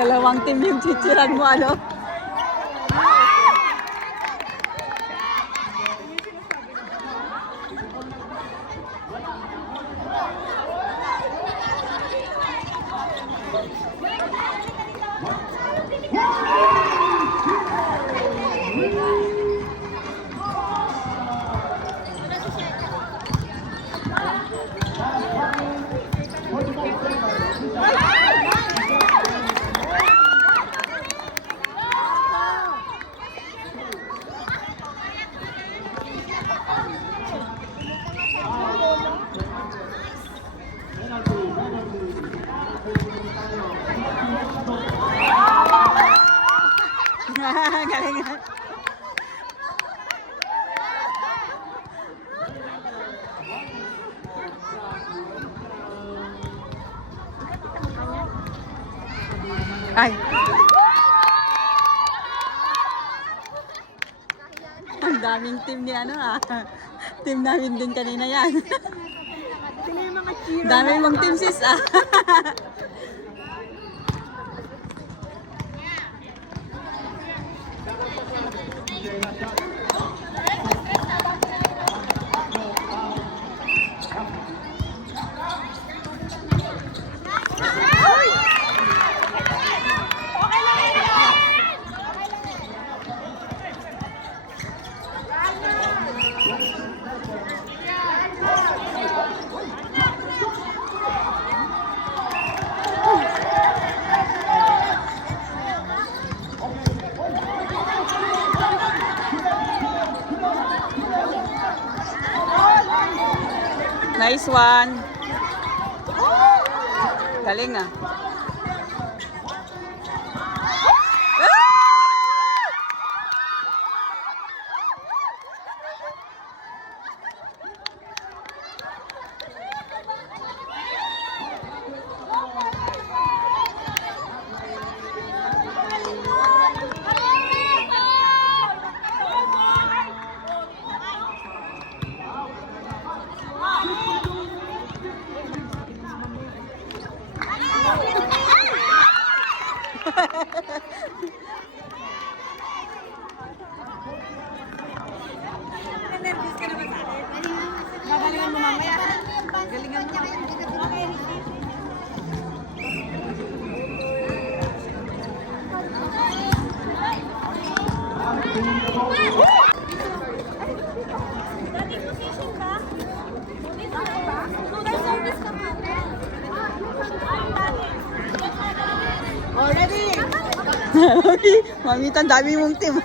Dalawang team yung chichiran mo, ano? Galing. Ay. Ang daming team ni ano ah. Team namin din kanina yan. Dami mong team sis ah. Nice one. Galing ah. Galingan mo mamaya. Galingan mo mamaya. Already! Mamita, dami mong team.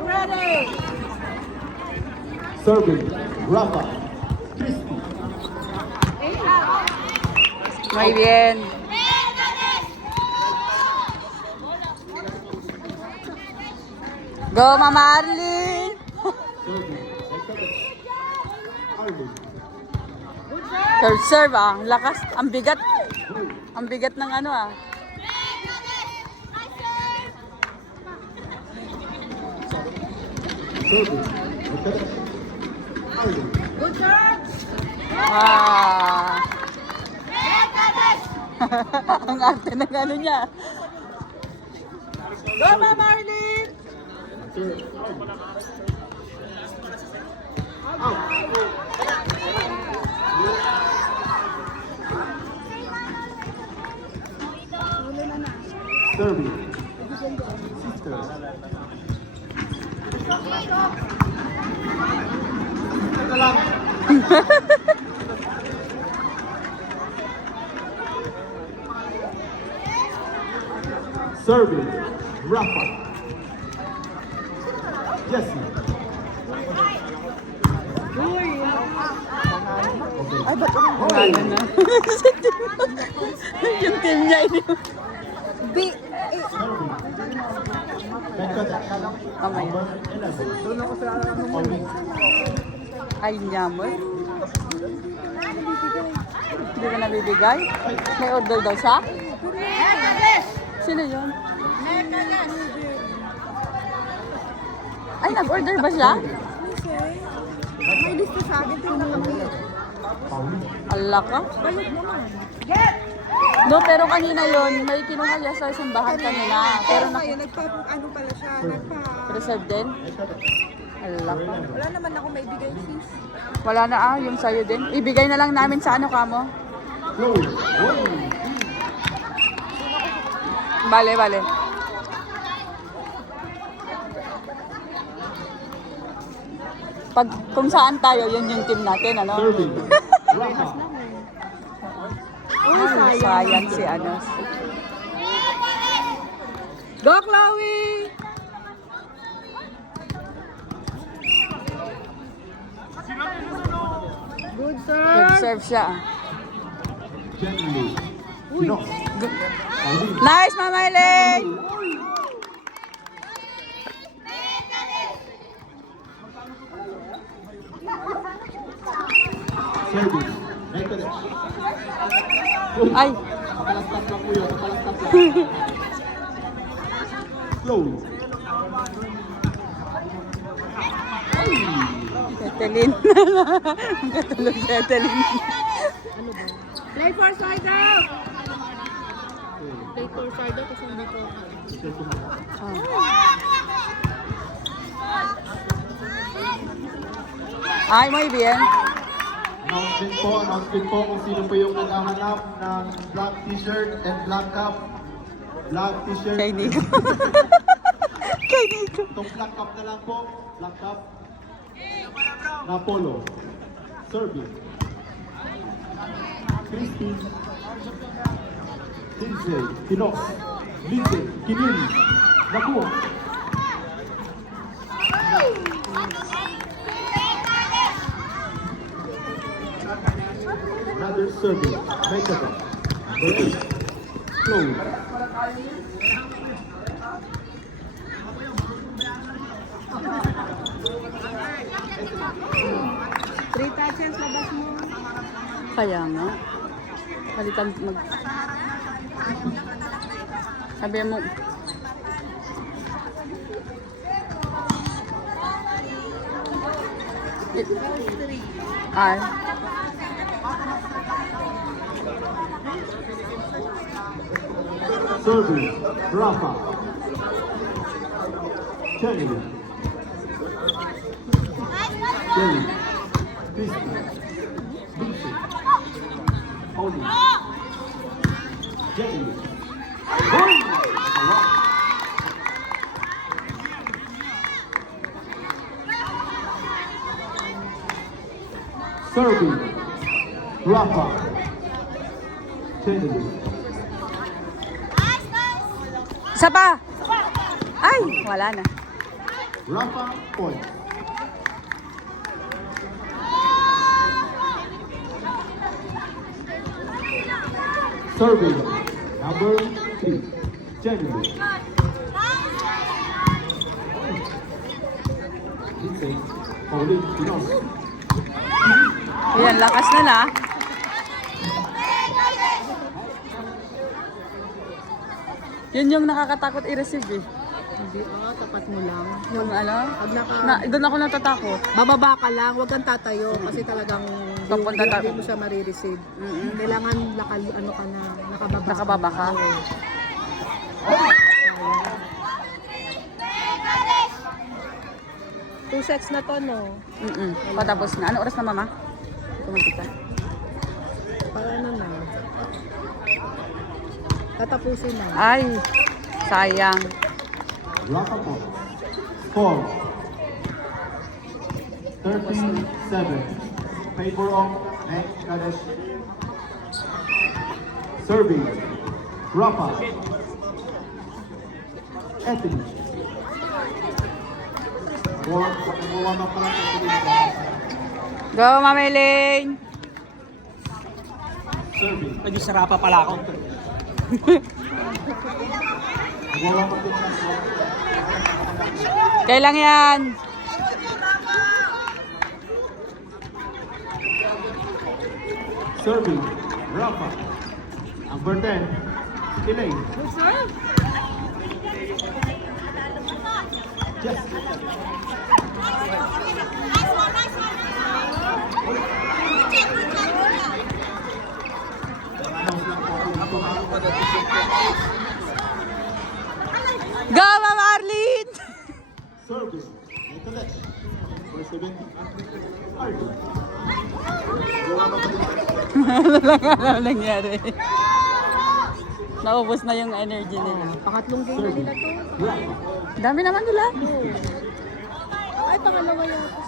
Ready! Serving, Rafa, Crispy. Muy bien. Go, Mama Arlene. Serving, Arlene. Third serve ah. Ang lakas. Ang bigat. Ang bigat ng ano ah. Serving, Arlene. Good job! Wow. Ang arte ng ano niya. Go, Mama Arlene! Serve, Serving, Sisters. Serving, Rafa. Jessie. Ay, ba't ako pangalan na? Yung team niya ini. Kamay. Ay, nyamor. Hindi ka nabibigay? May order daw siya? Sino yun? Ay, nag-order ba siya? May lista sa akin. Ito naman yun. Paulina. Ala ka. Bayot naman. Get! No, pero kanina yon may kinuha niya sa simbahan kanina. Pero Pero ngayon, ano pala siya, reserve din. Ala ka. Wala naman ako may bigay sis. Wala na yung sa'yo din. Ibigay na lang namin sa ano kamo. Chloe. Bale, bale. Pag kung saan tayo, yun yung team natin, ano? Serving. Rafa. Ay, sayang si ano. Go, Chloe! Good, sir. Good serve siya. Gently. Pinos. Paulina. Nice, Mama Elaine! Serving. Mekadesh. Ay, Kapalastas lang po yun. Kapalastas lang. Chloe. Tetelin. Katulog si Tetelin. Play for side out! Play for side out kasi hindi ko. Ay, muy bien. Announcement po kung sino po yung naghahanap ng black t-shirt and black cap. Black t-shirt. Kay Nico. Kay Nico. Itong black cap na lang po. Black cap. Na polo. Serving. Christy. Lindsay. Pinos. Lindsay. Kinin. Naku. Another serving. Mekadesh. There. Chloe. Three touches, labas mo. Kaya nga. Palitan mag... Sabi mo... Ay. Serving. Rafa. Jenny. Jenny. Christy. Vincent. Pauli. Jenny. Boom! Serving. Rafa. Jenny. Isa pa! Ay, wala na. Rafa point. Serving number 3, Jenny. Lindsay, Pauline, Pinos. Ayan, lakas na na. Yun yung nakakatakot i-receive eh. Hindi, tapat mo lang. Yung ano, Pag doon ako natatakot. bababa ka lang, huwag kang tatayo kasi talagang Papunta hindi mo siya marireceive. Kailangan ano ka na, nakababa. Nakababa ka? Oo. 2 sets na to, no? Patapos na. Ano oras na, Mama? Hindi ko makita. Para ano na. Tatapusin na. Ay, sayang. Rafa point. Score 37. Favor of Bangladesh. Serving. Rafa. Anthony. Warm up pa lang Go, Mama Elaine! Serving. Nag-isara pa pala ako. Warm up din siya. Kailang yan. Serving. Rafa. Number 10. Elaine. Good serve. Yes. Go, Ma'am Arlene! Service. Nicolette. For 70. Arlene. Ano nangyari? Naubos na yung energy nila. Pangatlong game na nila to. Dami naman nila. Ay, pangalawa yata.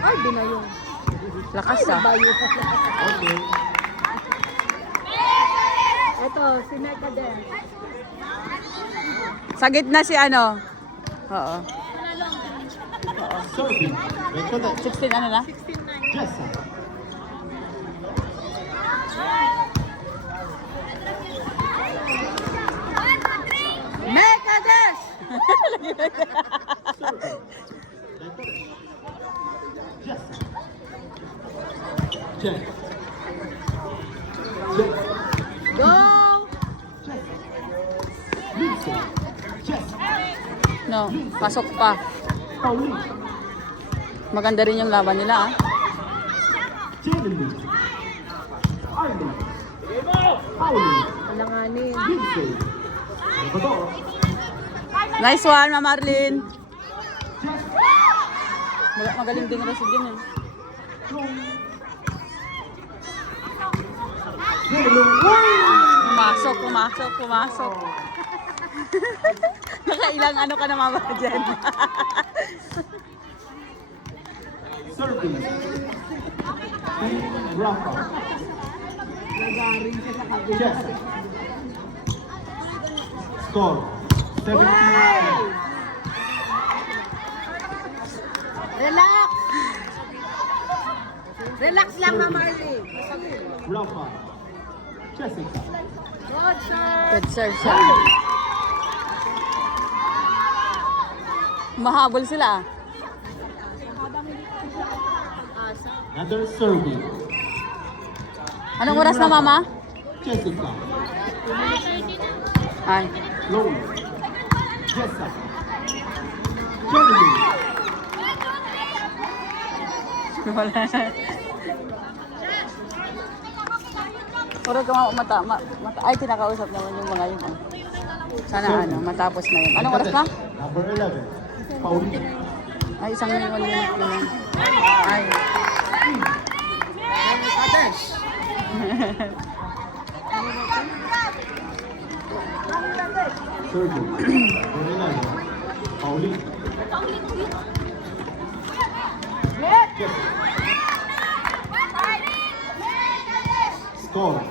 Ay, di na yun. Lakas ah. Bayo. Okay. Ito, si Mecca din. Sa gitna si ano? Oo. Serving. Nicolette. 16 ano na? Jessa. Mecca Dash! Jessa. Jen. Jen. Go! Jessa. Lindsay. Jessa. No, pasok pa. Pauline. Maganda rin yung laban nila ah. Jenny. Arlene. Pauline. Alanganin. Lindsay. Salvador. Nice one, Ma'am Arlene. Jessa. Magaling din rin si Jen eh. Pumasok, pumasok, pumasok. Nakailang ano ka naman ba dyan? Serving. Rafa. Nagaring siya sa kabila. Jessa. Score. 17. Relax! Relax lang, Ma'am Arlene. Rafa. Jessica. Good, sir. Good serve siya. Mahabol sila. Asa. Another serving. Anong oras na, Mama? Jessica. Ay. Chloe. Jessa. Jenny. Wala. Puro ka mata. Ay, tinakausap naman yung mga yun. Sana ano, matapos na yun. Anong oras na? Number 11. Pauline. Ay, isang 1 minute na yun. Ay. Sergio. Number 11. Pauline. Score.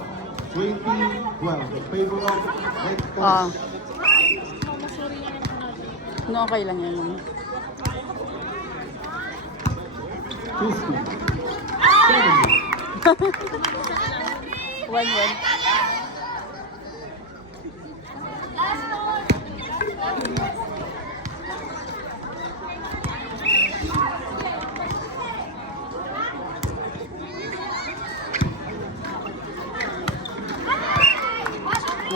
20-12. In favor of Red Ah. Coast. No, okay lang yan. Christy. 70. 1-1.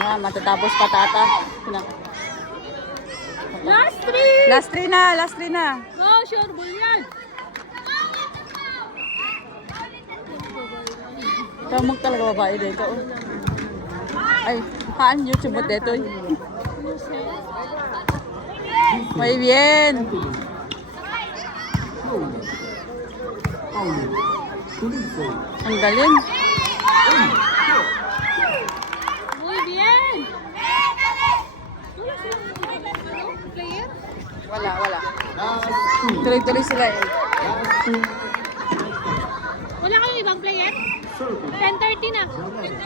Ah, matatapos pa tata. Last three! Last 3 na, last 3 na. Go, sure, ball yan. Kamog talaga babae dito. Ay, haan YouTube mo dito. Muy bien. Chloe. Pauline. Tulise. Ang galing. Muy bien! Player? Wala. Last 2. Tuloy-tuloy sila eh. Last 2. Wala kayong ibang player? Sergio. 10:30 na. Pauline.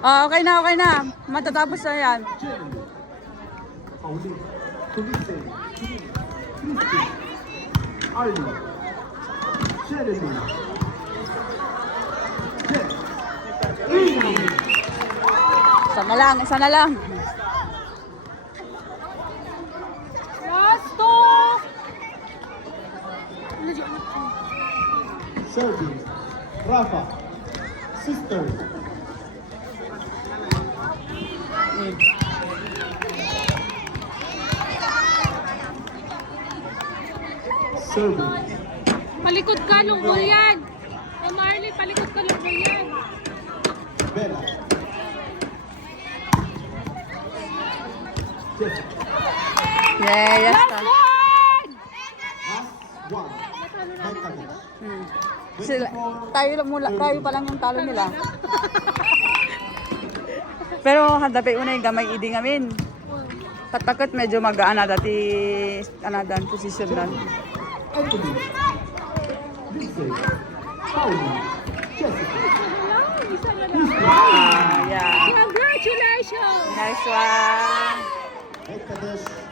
Ah, okay na. Matatapos na yan. Jenny. Pauline. Tulise. Christy. Arlene. Jenny. Jen. Isa na lang. Last two! Serving. Rafa. Sister. Serving. Malikod ka nung ball yan. O Marley, palikot ka lang yan. Bella. Jessica. Yeah, yes. Last one! Last one. Mike Cadet. Sila, tayo pa lang yung talo nila. Pero hadapi mo na yung gamay idi ngamin. Tatakot medyo mag-aana dati anadan position dan. Anthony. Lindsay. Pauli. Jessica. Isa na lang. Yeah. Congratulations! Nice one. Mike Cadet.